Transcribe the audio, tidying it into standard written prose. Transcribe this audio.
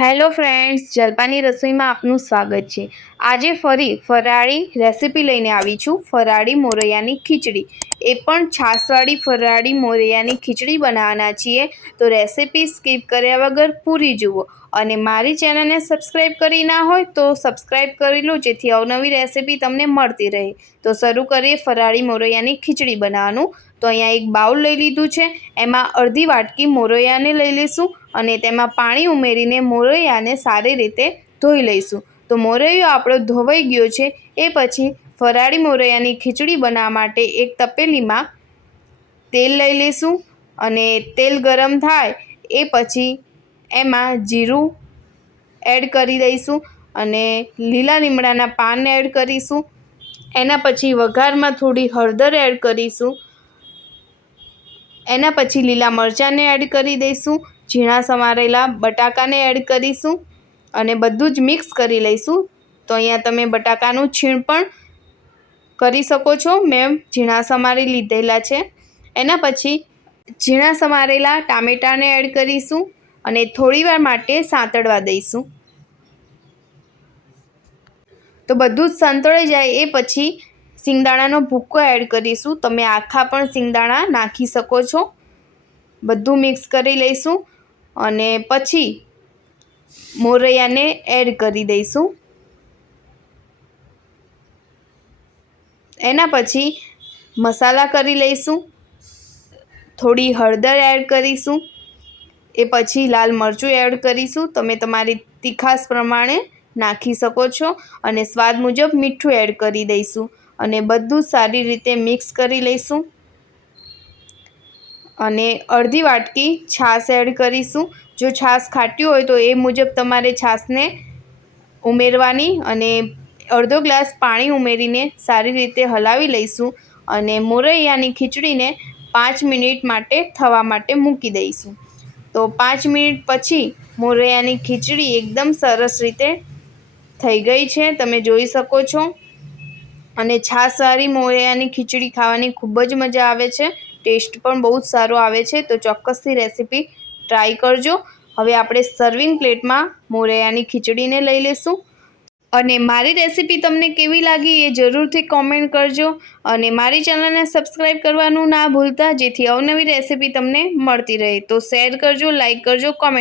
Hello friends, જલપાની રસોઈમાં આપનું સ્વાગત છે। આજે ફરી ફરાળી રેસીપી લઈને આવી છું, ફરાળી મોરૈયાની ખીચડી। એ પણ છાશવાળી ફરાળી મોરૈયાની ખીચડી બનાવવાના છીએ, તો રેસીપી સ્કીપ કર્યા વગર પૂરી જુઓ। અને મારી ચેનલને સબસ્ક્રાઈબ કરી ના હોય તો સબસ્ક્રાઈબ કરી લો, જેથી અવનવી રેસીપી તમને મળતી રહે। તો શરૂ કરીએ ફરાળી મોરૈયાની ખીચડી બનાવવાનું। તો અહીંયા એક બાઉલ લઈ લીધું છે, એમાં અડધી વાટકી મોરૈયાને લઈ લઈશું અને તેમાં પાણી ઉમેરીને મોરૈયાને સારી રીતે ધોઈ લઈશું। તો મોરૈયો આપણો ધોવાઈ ગયો છે। એ પછી ફરાળી મોરૈયાની ખીચડી બનાવવા માટે એક તપેલીમાં તેલ લઈ લઈશું અને તેલ ગરમ થાય એ પછી એમાં જીરું એડ કરી દઈશું અને લીલા લીમડાના પાન એડ કરીશું। એના પછી વઘારમાં થોડી હળદર એડ કરીશું। એના પછી લીલા મરચાંને એડ કરી દઈશું, ઝીણા સમારેલા બટાકાને એડ કરીશું અને બધું જ મિક્સ કરી લઈશું। તો અહીંયા તમે બટાકાનું છીણ પણ કરી શકો છો, મેં ઝીણા સમારી લીધેલા છે। એના પછી ઝીણા સમારેલા ટામેટાને એડ કરીશું અને થોડીવાર માટે સાંતળવા દઈશું। તો બધું જ સંતળાઈ જાય એ પછી સિંગદાણાનો ભૂક્કો એડ કરીશું, તમે આખા પણ સિંગદાણા નાખી શકો છો। બધું મિક્સ કરી લઈશું અને પછી મોરૈયાને એડ કરી દઈશું। એના પછી મસાલા કરી લઈશું, થોડી હળદર એડ કરીશું, એ પછી લાલ મરચું એડ કરીશું, તમે તમારી તીખાશ પ્રમાણે નાખી શકો છો અને સ્વાદ મુજબ મીઠું એડ કરી દઈશું અને બધું સારી રીતે મિક્સ કરી લઈશું અને અડધી વાટકી છાશ એડ કરીશું। જો છાશ ખાટી હોય તો એ મુજબ તમારે છાશને ઉમેરવાની અને અડધો ગ્લાસ પાણી ઉમેરીને સારી રીતે હલાવી લઈશું અને મોરૈયાની ખીચડીને 5 મિનિટ માટે થવા માટે મૂકી દઈશું। તો 5 મિનિટ પછી મોરૈયાની ખીચડી એકદમ સરસ રીતે થઈ ગઈ છે, તમે જોઈ શકો છો। અને છાશવાળી મોરૈયાની ખીચડી ખાવાની ખૂબ જ મજા આવે છે, ટેસ્ટ પણ બહુ જ સારો આવે છે। તો ચોક્કસથી રેસીપી ટ્રાય કરજો। હવે આપણે સર્વિંગ પ્લેટમાં મોરૈયાની ખીચડીને લઈ લઈશું અને મારી રેસીપી તમને કેવી લાગી એ જરૂરથી કોમેન્ટ કરજો અને મારી ચેનલને સબસ્ક્રાઈબ કરવાનું ના ભૂલતા, જેથી અવનવી રેસીપી તમને મળતી રહે। તો શેર કરજો, લાઈક કરજો, કોમેન્ટ